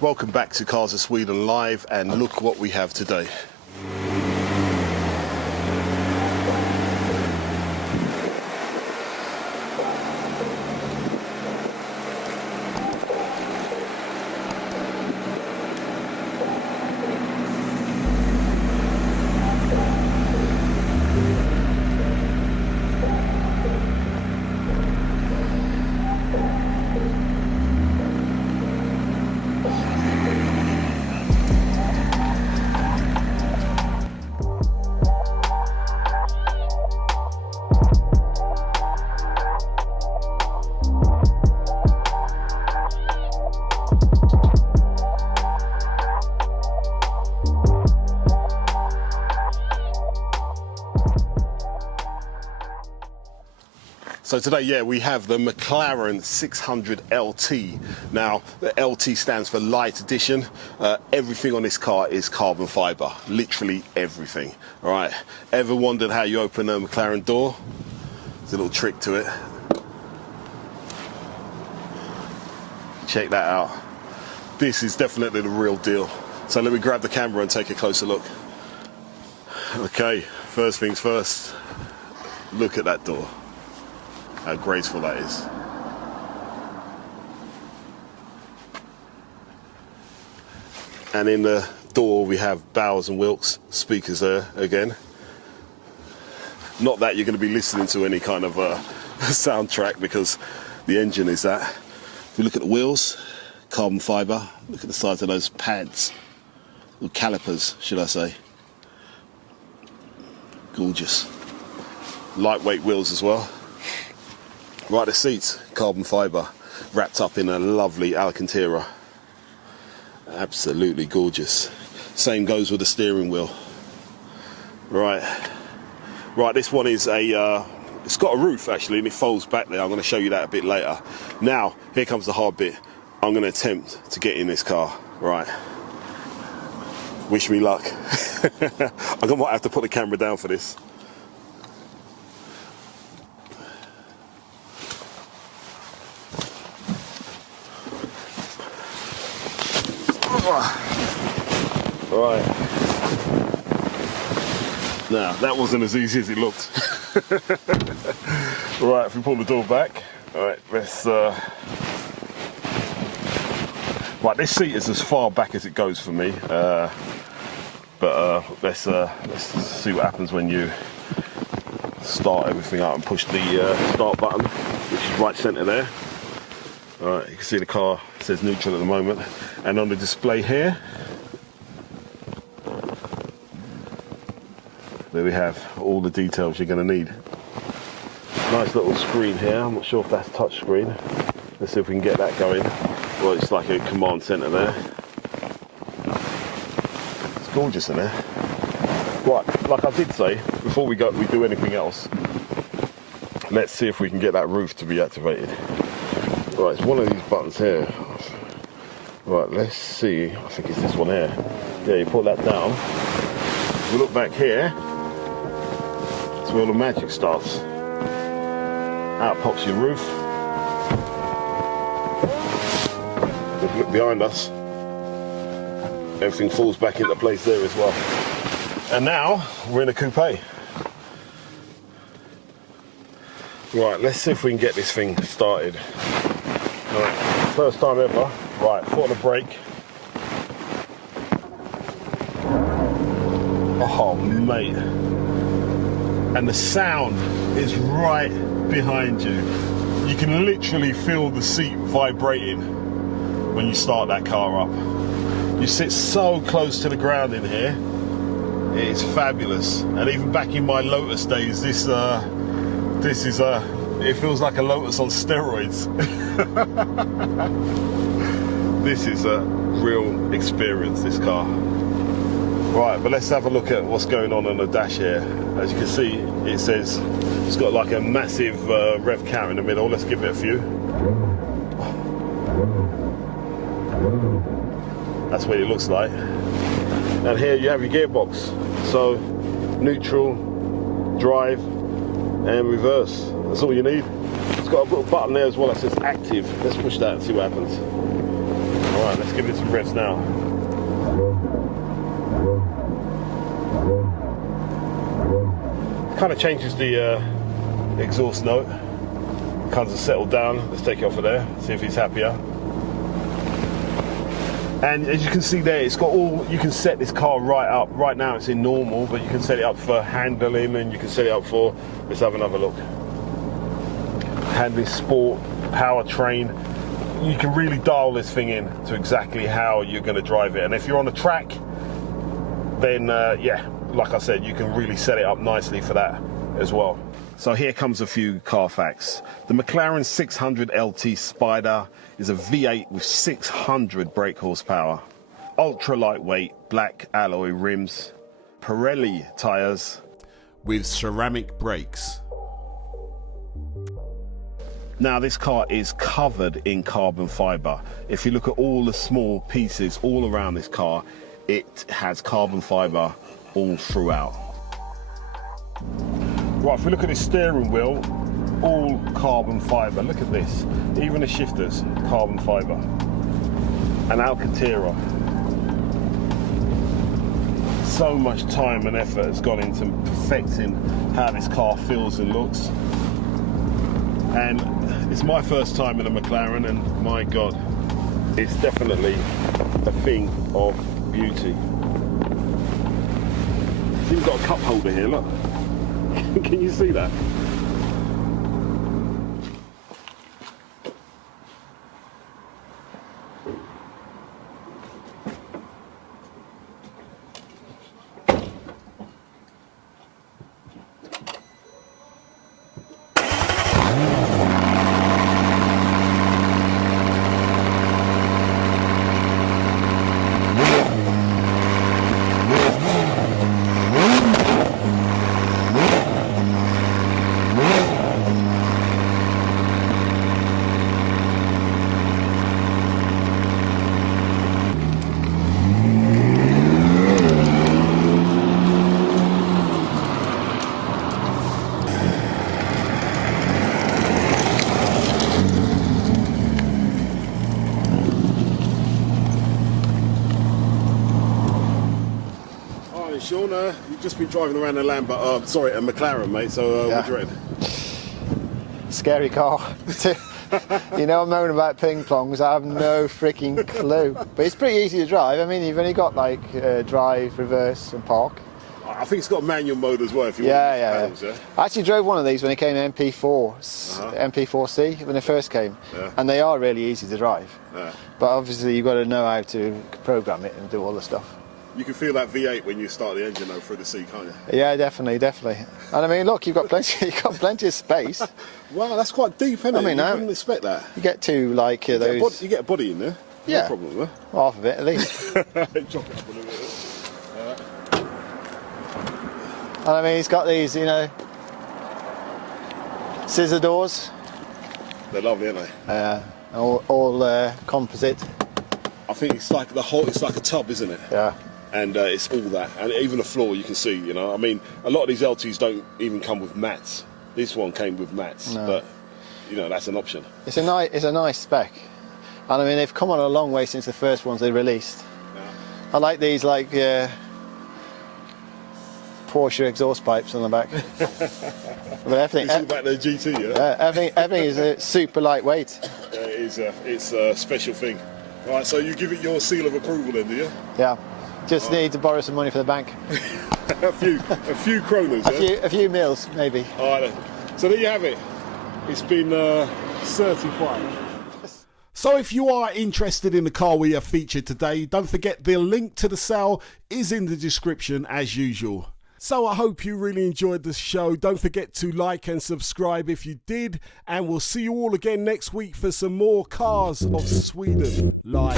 Welcome back to Cars of Sweden Live, and look what we have today. So today, yeah, we have the Mclaren 600Lt. Now, the LT stands for Light Edition. Everything on this car is carbon fibre, literally everything. All right. Ever wondered how you open a McLaren door? There's a little trick to it. Check that out. This is definitely the real deal. So let me grab the camera and take a closer look. Okay, first things first. Look at that door. How graceful that is. And in the door we have Bowers and Wilkes speakers there again. Not that you're going to be listening to any kind of soundtrack, because the engine is that. If we look at the wheels, carbon fibre. Look at the size of those pads, or calipers, should I say. Gorgeous. Lightweight wheels as well. Right, the seats, carbon fibre, wrapped up in a lovely Alcantara. Absolutely gorgeous. Same goes with the steering wheel. Right, this one is it's got a roof actually, and it folds back there. I'm going to show you that a bit later. Now, here comes the hard bit. I'm going to attempt to get in this car. Right. Wish me luck. I might have to put the camera down for this. Right. Now, that wasn't as easy as it looked. Right, if we pull the door back, all right, let's. Right, this seat is as far back as it goes for me, but let's see what happens when you start everything up and push the start button, which is right centre there. All right, you can see the car says neutral at the moment, and on the display here, there we have all the details you're going to need. Nice little screen here. I'm not sure if that's touch screen. Let's see if we can get that going. Well, it's like a command center there. It's gorgeous in there. Right, like I did say, before we do anything else, let's see if we can get that roof to be activated. Right, it's one of these buttons here. Right, let's see. I think it's this one here. Yeah, you put that down. If we look back here, that's where all the magic starts. Out pops your roof. If you look behind us, everything falls back into place there as well. And now we're in a coupe. Right, let's see if we can get this thing started. Right, first time ever. Right, foot on the brake. Oh, mate. And the sound is right behind you. You can literally feel the seat vibrating when you start that car up. You sit so close to the ground in here. It's fabulous. And even back in my Lotus days, this is it feels like a Lotus on steroids. This is a real experience, this car. Right, but let's have a look at what's going on the dash here. As you can see, it says it's got like a massive rev counter in the middle. Let's give it a few. That's what it looks like. And here you have your gearbox. So neutral, drive, and reverse. That's all you need. It's got a little button there as well that says active. Let's push that and see what happens. Alright, let's give it some revs now. Kind of changes the exhaust note. Kind of settled down. Let's take it off of there, see if he's happier. And as you can see there, it's got all, you can set this car right up. Right now it's in normal, but you can set it up for handling, and you can set it up for, let's have another look. Handling, sport, powertrain. You can really dial this thing in to exactly how you're going to drive it. And if you're on a track, then yeah, like I said, you can really set it up nicely for that as well. So here comes a few car facts. The Mclaren 600Lt Spider is a V8 with 600 brake horsepower, ultra lightweight black alloy rims, Pirelli tyres with ceramic brakes. Now this car is covered in carbon fibre. If you look at all the small pieces all around this car, it has carbon fibre all throughout. Right, if we look at the steering wheel, all carbon fibre. Look at this. Even the shifters, carbon fibre. And Alcantara. So much time and effort has gone into perfecting how this car feels and looks. And it's my first time in a McLaren, and my God, it's definitely a thing of beauty. It's even got a cup holder here, look. Can you see that? Sean, you've just been driving around a Lambo, sorry, a McLaren, mate, so yeah. What do you reckon? Scary car. You know, I'm moaning about ping plongs, I have no freaking clue. But it's pretty easy to drive. I mean, you've only got like drive, reverse and park. I think it's got manual mode as well if you want pedals, yeah. I actually drove one of these when it came to MP4, MP4C, when they first came. Yeah. And they are really easy to drive. Yeah. But obviously you've got to know how to program it and do all the stuff. You can feel that V8 when you start the engine though through the seat, can't you? Yeah, definitely. And I mean, look, you've got plenty of space. Wow, that's quite deep, isn't it? I mean, you wouldn't expect that. You get to like those. You get a body in there. Yeah. No problem, huh? Half of it at least. Drop it up a little bit. And I mean, it's got these, you know, scissor doors. They're lovely, aren't they? All composite. I think it's like it's like a tub, isn't it? Yeah. And it's all that, and even the floor you can see. You know, I mean, a lot of these LTs don't even come with mats. This one came with mats, no. But you know that's an option. It's a nice spec, and I mean they've come on a long way since the first ones they released. Yeah. I like these like Porsche exhaust pipes on the back. But everything. It's about the GT, yeah. Everything is super lightweight. It's a special thing. Right, so you give it your seal of approval then, do you? Yeah. Just need to borrow some money for the bank. a few kronas, a few mils, maybe. All right, then. So there you have it. It's been certified. So if you are interested in the car we have featured today, don't forget the link to the sale is in the description as usual. So I hope you really enjoyed the show. Don't forget to like and subscribe if you did. And we'll see you all again next week for some more Cars of Sweden live.